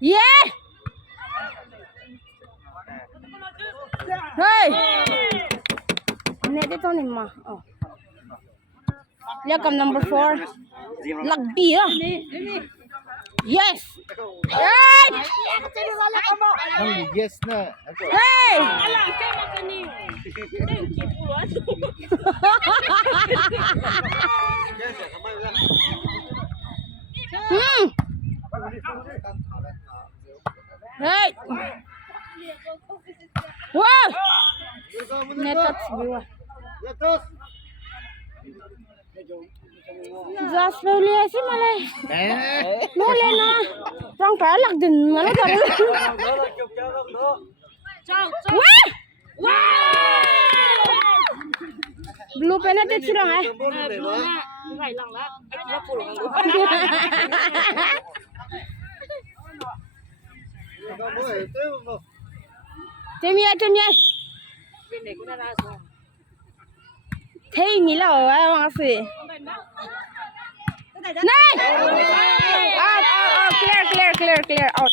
Yeah. Hey. Nede to ni ma. Oh. Welcome number 4. Lagbi ah. Yes. Hey. Yes na. Hey. Hey. Wow. Netat siwa. Jas beli sih malah. Mulai na. Rong pelak din malah tadi. Wah. Blue penetrate silang eh. Blue na. Phải lặng lắm. Anh chỉ phụ lặng. Jamia. Bên này cũng đã ra rồi. Thấy mi là ở ngoài gì? Này! Out, clear, out.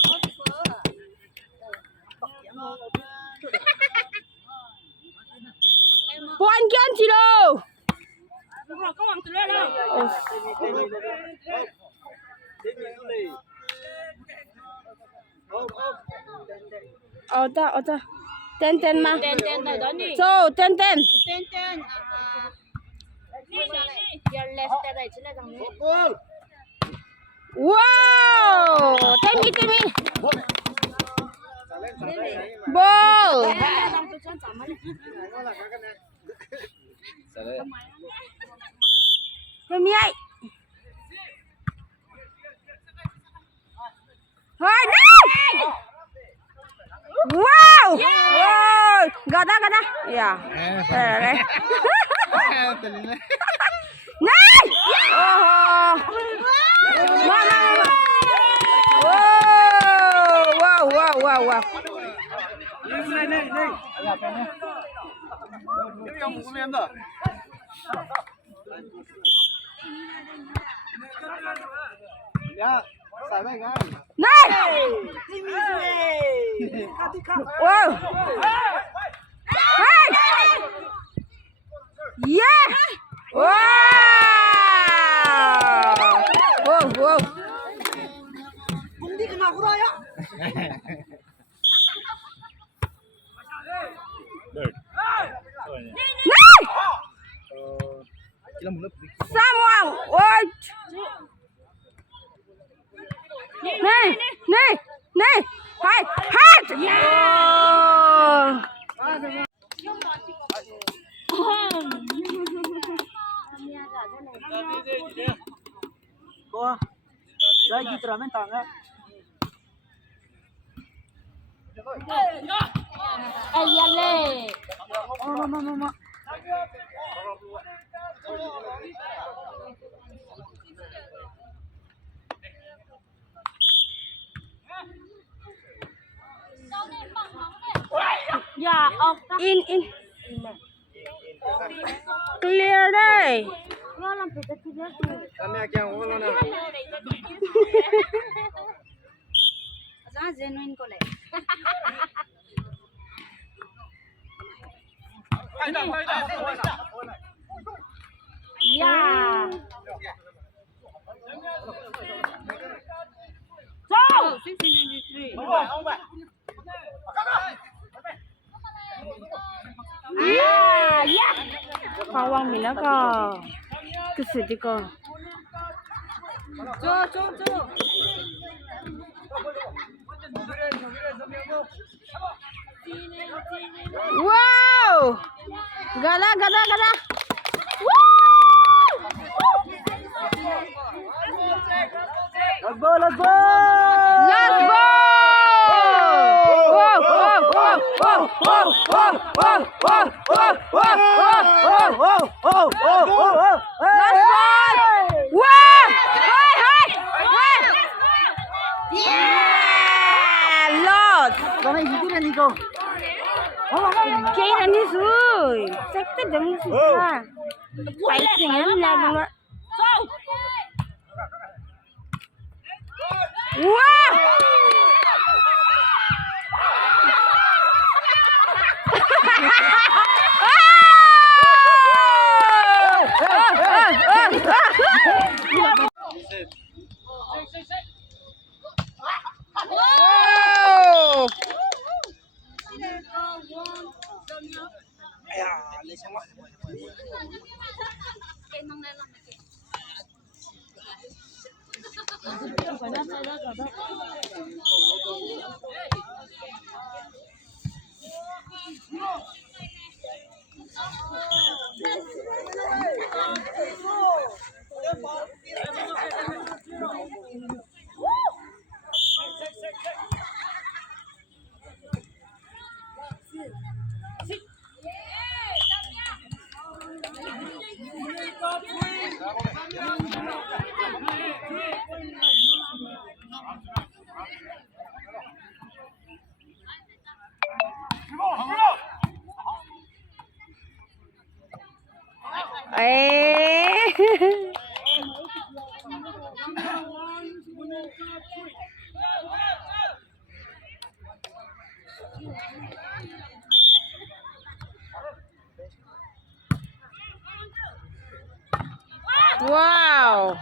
Bukan kian sih lo. Kau mau telur lah. Ota. Ten mah. Ten này đó nè. So, ten. Ten. Your left này chính là thằng này. Wow! Temi. Ball. Temi ai. Hai, wow! Wow! Gada. Ya. Này! Oh. Mama. Wow. Này. Ya, sabe gan. Này! Wow! Hey! Yeah! Wow! Không đi cái nào cũng rồi á. Này! Kita mulai. Someone wait! Này! Hai! Cô đây gì từ bên tầng á. Ê ya lê. Mama. Dạ, ông In. Clear đây. nó làm việc cái gì Jamia kya ngolo na. Giá genuine ko le. Yeah. So, 1693. Yeah. Pawang minaga. Kesedika. Cho. Wow! Gada. Woo! Let's go. Let's go! Yeah! Lord! Con này gì thế này cô? Cái này đi rồi. Chắc tất cả những thứ ra. Phải xem là đúng không? Wow! Wow! Eh. Wow.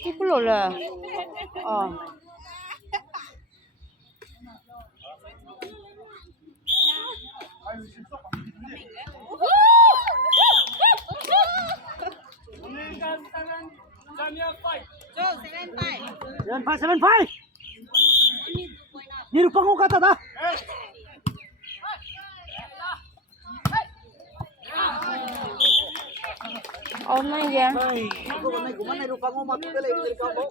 Itu loh lah. Oh. Seven five. Ni lupa ko kata dah. Oh my god. Ako kanay kumanay lupa ko matulay dili ka mo.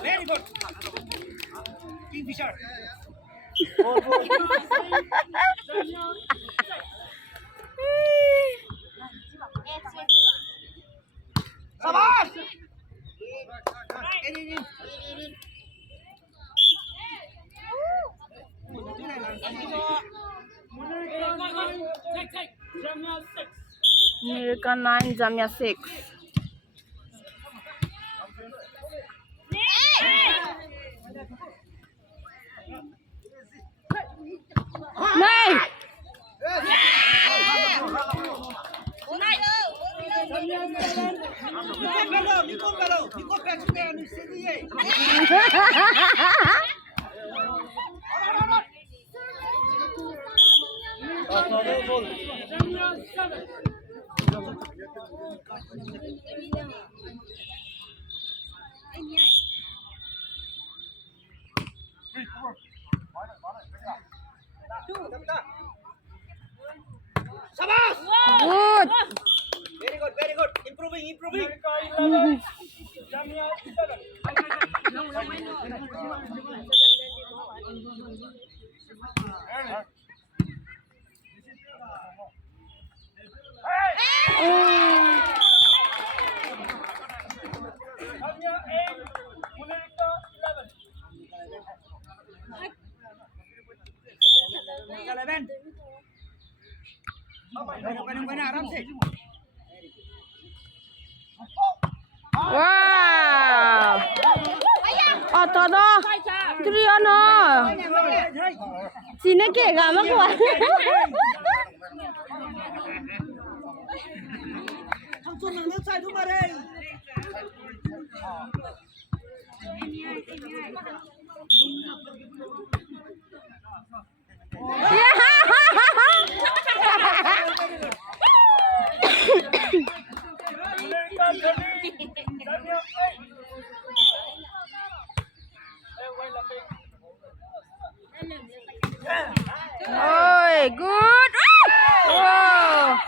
Very good. Kingfisher. Sabas! Munirka 9, Jamia 6. Này! Good. Very good. Improving. Jamia 7. Jamia 8, Munirka 11. Wow. Auto đó. Trio nó. Chị này kể cả mất quá. Ôi, good. Wow.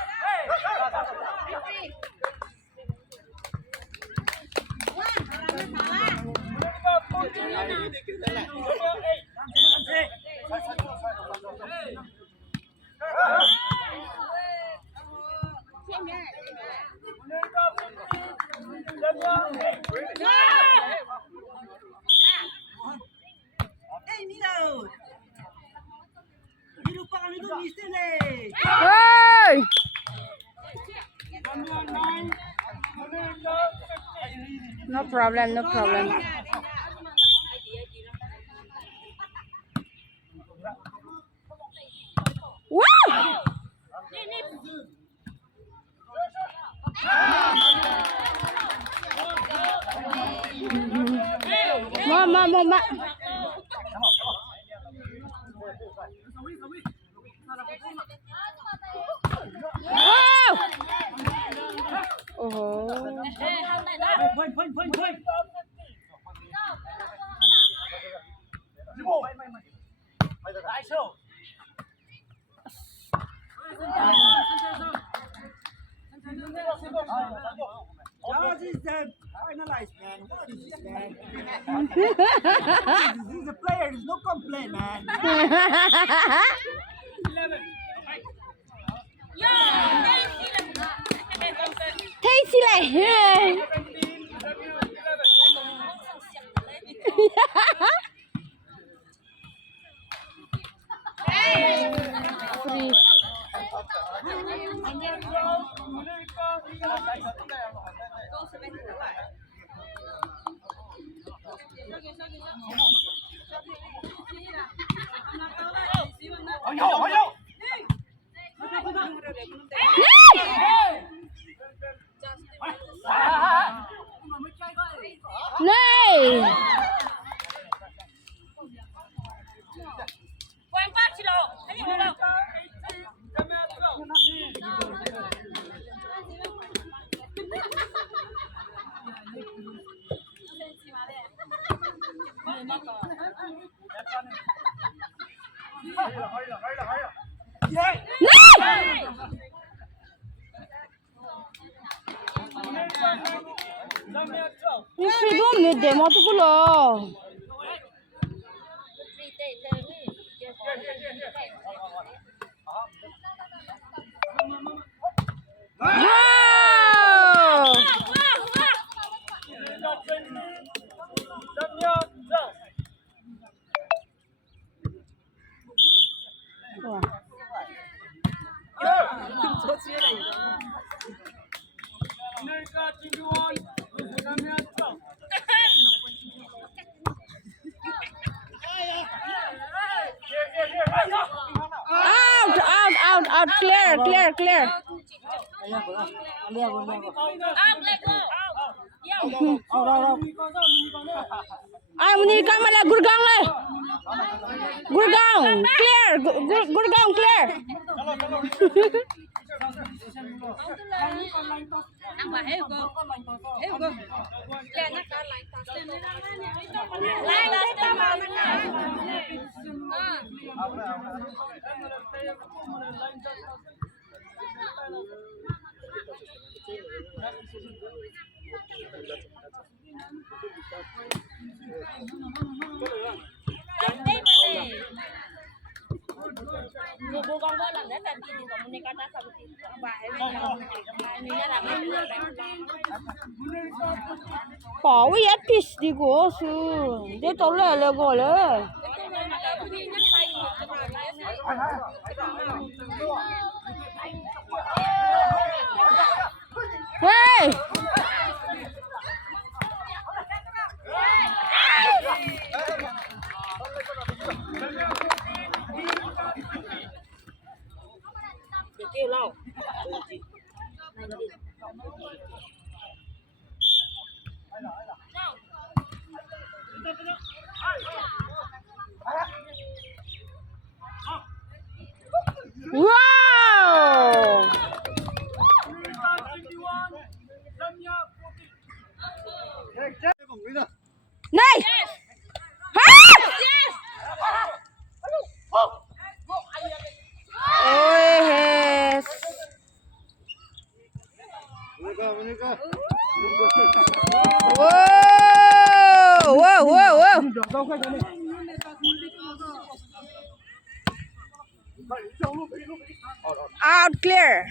Hey! No problem. Woo! Mama. Oh. Point. This is finalized, man. What is this, man? This is a player. There's no complaint, man. 11. Thấy xí lại. Free. Này. Ibu me demo tu pula. Wow! clear, clear. Ai Munirka malah Gurgang le. Gurgang, clear. Gurgang clear. Cô con có làm rất là tin của Munirka đã xong tin của bà ấy mình đã làm mấy cái Bỏ với ít pis đi của sư. Để tao lại gọi lại. Hey! kêu lâu Wow! Này! Ôi hết. Wow! Wow, wow, wow. Out clear.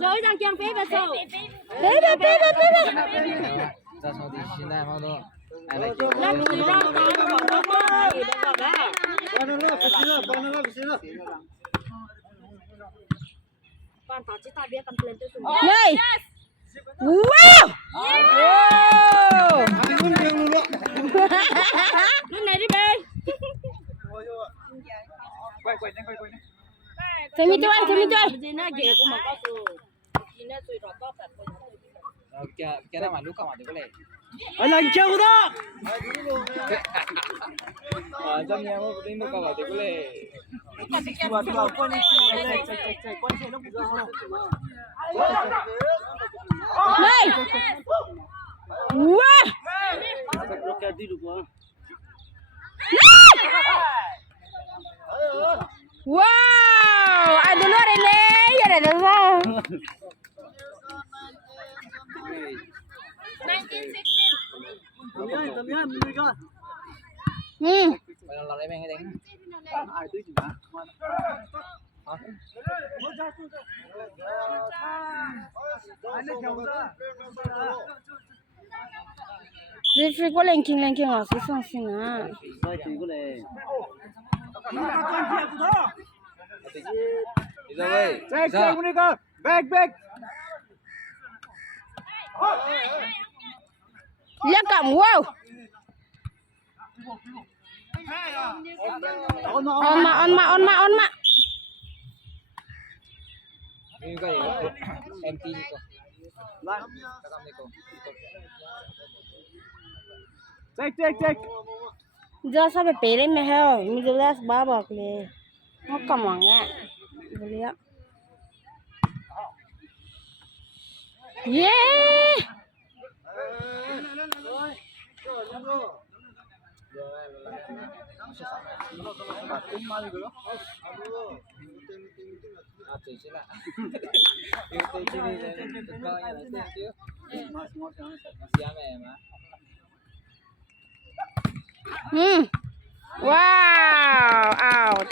rồi đang kiếm phép vào sâu Đây. ra sau thì xin lại mau thôi. Ai lại là người ra đó còn nó có gì đâu cả con tao chỉ tao biết cầm lên tôi dùng Này. Wow! Wow! lúc này đi bê Thế mi chơi. gì nó ghê của mà có từ gì nó tùy rõ có phải cái nào mà lúc không mà được cái này. Ở lần châu đó. Trong nhà một cái lúc không mà được cái này. Này. Wow! Wow! I don't know really. Ya dah tahu. 1916 Mày làm lại bên cái đánh. Referee có lên kinh à, sẽ xong xin à. Đi ra đây. Check, Munirka. Back. Lihat kamu, wow. On ma. Ini cái MT đi cô. Lại. Các em đi cô. Check. Giờ sao phải bể lên mày heo, mình cứ lát ba bọc lên. Nó cầm hoàng á. Lihat. Yeah. Chị sẽ lại. Yêu tôi chỉ đi coi nhà nó chứ. Xia mẹ mà. Wow, out.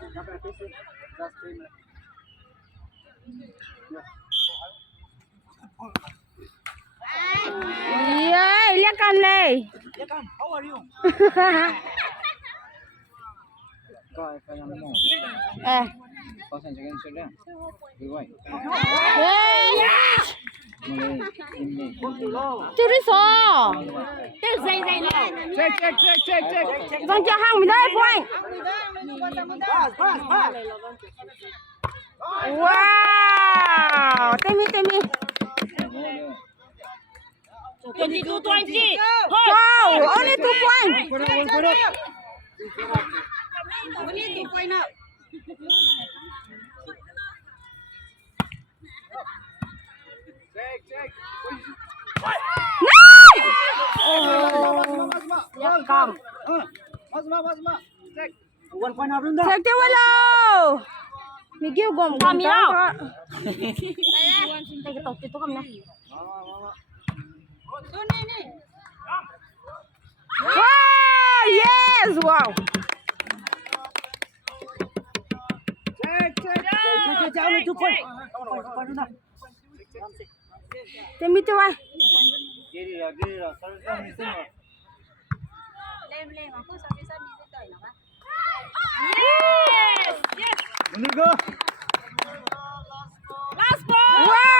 Not bad, this is just 3 minutes. Ơi, liếc con này. Yakam, how are you? Coi, phải làm mổ. À. Có sản xuất sẽ đấy. Cứ vậy. Ê. Mày im đi. Chưa đi số. Tức dây dây này. check. Dòng cho hàng mình đây, Quang. Pass, pass, pass. Wow. Tên mi. 22, 20. Wow, only 2 points. Put up. We need to point out. Check. Liếc con. Masma. Check. One point out in there. Check tiêu hello. Mi kêu gồm Cầm gì đâu? Đây cái tổ cái cầm này. Wow, yes, wow. Check, only 2 points. Come on, enough. Tên mi tiêu ai? Ghi đi rồi, sao ra mình xin rồi. Lên mà cứ sao đi tới nó bác. Munirka. Last ball. Wow.